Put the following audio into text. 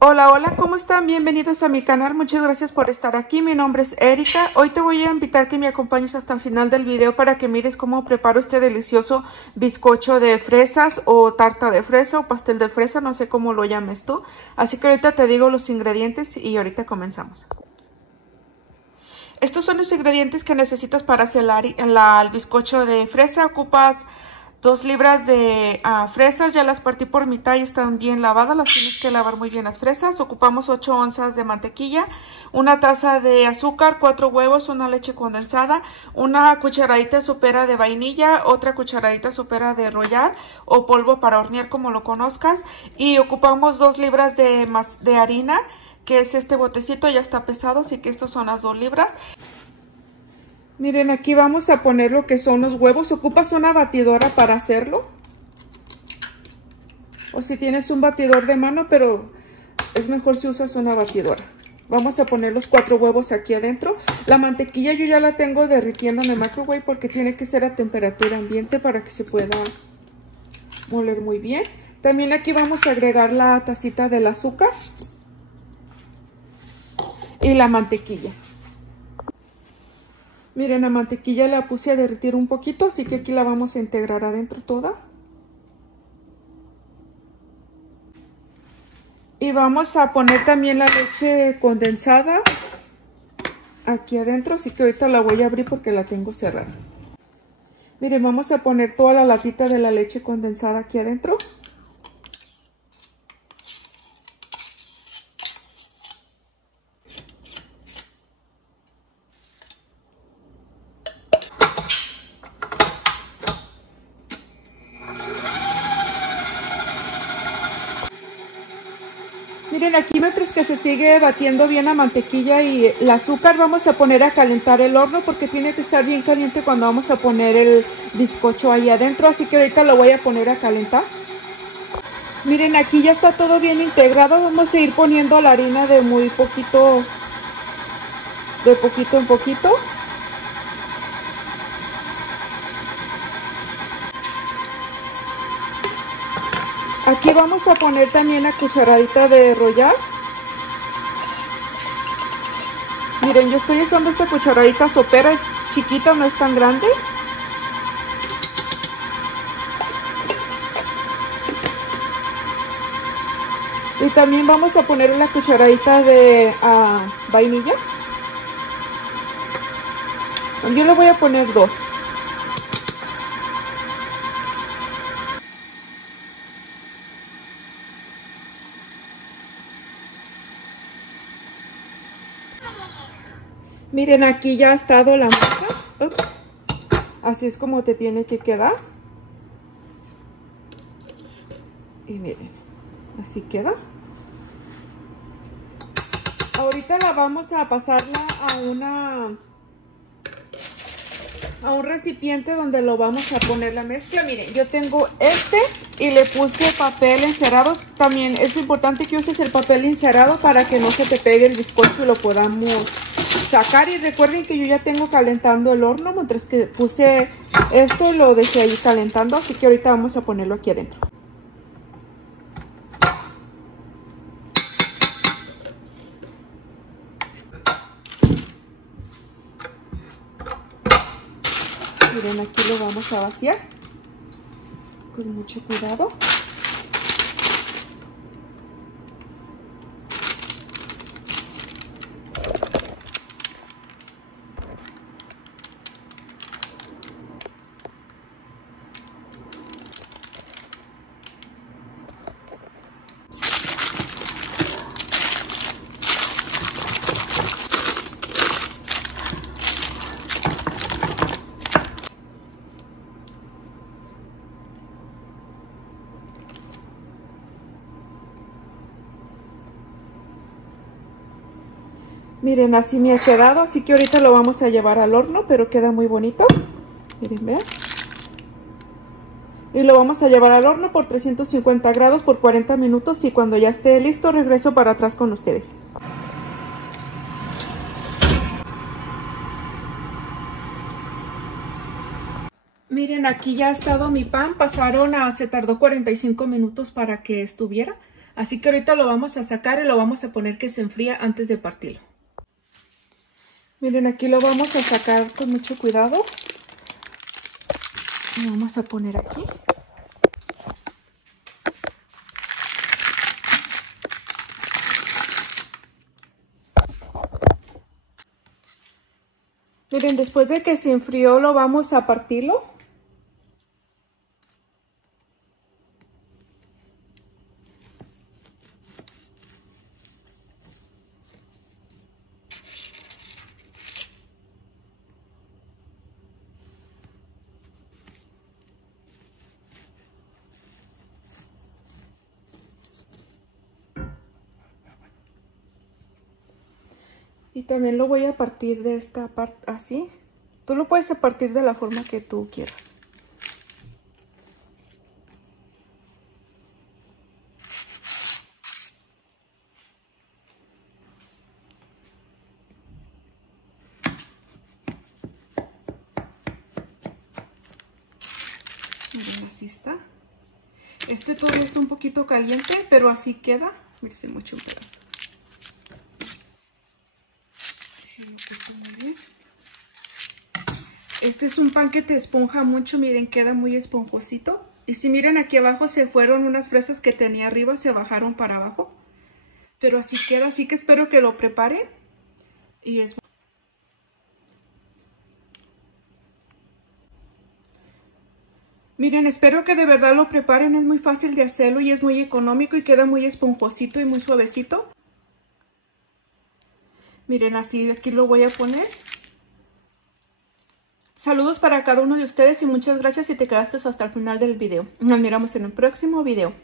Hola, hola, ¿cómo están? Bienvenidos a mi canal, muchas gracias por estar aquí. Mi nombre es Erika. Hoy te voy a invitar que me acompañes hasta el final del video para que mires cómo preparo este delicioso bizcocho de fresas o tarta de fresa o pastel de fresa, no sé cómo lo llames tú. Así que ahorita te digo los ingredientes y ahorita comenzamos. Estos son los ingredientes que necesitas para hacer el bizcocho de fresa. Ocupas 2 libras de fresas, ya las partí por mitad y están bien lavadas, las tienes que lavar muy bien las fresas. Ocupamos 8 onzas de mantequilla, una taza de azúcar, 4 huevos, una leche condensada, una cucharadita sopera de vainilla, otra cucharadita sopera de royal o polvo para hornear como lo conozcas, y ocupamos 2 libras de harina, que es este botecito, ya está pesado, así que estos son las 2 libras. Miren, aquí vamos a poner lo que son los huevos. Ocupas una batidora para hacerlo, o si tienes un batidor de mano, pero es mejor si usas una batidora. Vamos a poner los 4 huevos aquí adentro. La mantequilla yo ya la tengo derritiendo en el microwave porque tiene que ser a temperatura ambiente para que se pueda moler muy bien. También aquí vamos a agregar la tacita del azúcar y la mantequilla. Miren, la mantequilla la puse a derretir un poquito, así que aquí la vamos a integrar adentro toda. Y vamos a poner también la leche condensada aquí adentro, así que ahorita la voy a abrir porque la tengo cerrada. Miren, vamos a poner toda la latita de la leche condensada aquí adentro. Miren, aquí mientras que se sigue batiendo bien la mantequilla y el azúcar, vamos a poner a calentar el horno porque tiene que estar bien caliente cuando vamos a poner el bizcocho ahí adentro, así que ahorita lo voy a poner a calentar. Miren, aquí ya está todo bien integrado. Vamos a ir poniendo la harina de muy poquito, de poquito en poquito. Aquí vamos a poner también la cucharadita de royal. Miren, yo estoy usando esta cucharadita sopera, es chiquita, no es tan grande. Y también vamos a poner una cucharadita de vainilla. Yo le voy a poner 2. Miren, aquí ya ha estado la masa. Ups. Así es como te tiene que quedar. Y miren, así queda. Ahorita la vamos a pasarla a un recipiente donde lo vamos a poner la mezcla. Miren, yo tengo y le puse papel encerado. También es importante que uses el papel encerado para que no se te pegue el bizcocho y lo podamos sacar. Y recuerden que yo ya tengo calentando el horno, mientras que puse esto lo dejé ahí calentando, así que ahorita vamos a ponerlo aquí adentro. Miren, aquí lo vamos a vaciar con mucho cuidado. Miren, así me ha quedado, así que ahorita lo vamos a llevar al horno, pero queda muy bonito. Miren, vean. Y lo vamos a llevar al horno por 350 grados por 40 minutos y cuando ya esté listo regreso para atrás con ustedes. Miren, aquí ya ha estado mi pan, se tardó 45 minutos para que estuviera. Así que ahorita lo vamos a sacar y lo vamos a poner que se enfría antes de partirlo. Miren, aquí lo vamos a sacar con mucho cuidado. Lo vamos a poner aquí. Miren, después de que se enfrió lo vamos a partirlo. Y también lo voy a partir de esta parte así. Tú lo puedes partir de la forma que tú quieras. Miren, así está. Todavía está un poquito caliente, pero así queda. Miren, se mocha un pedazo. Este es un pan que te esponja mucho, miren, queda muy esponjosito. Y si miren aquí abajo se fueron unas fresas que tenía arriba, se bajaron para abajo. Pero así queda, así que espero que lo preparen. Y es... Miren, espero que de verdad lo preparen, es muy fácil de hacerlo y es muy económico y queda muy esponjosito y muy suavecito. Miren, así aquí lo voy a poner. Saludos para cada uno de ustedes y muchas gracias si te quedaste hasta el final del video. Nos miramos en el próximo video.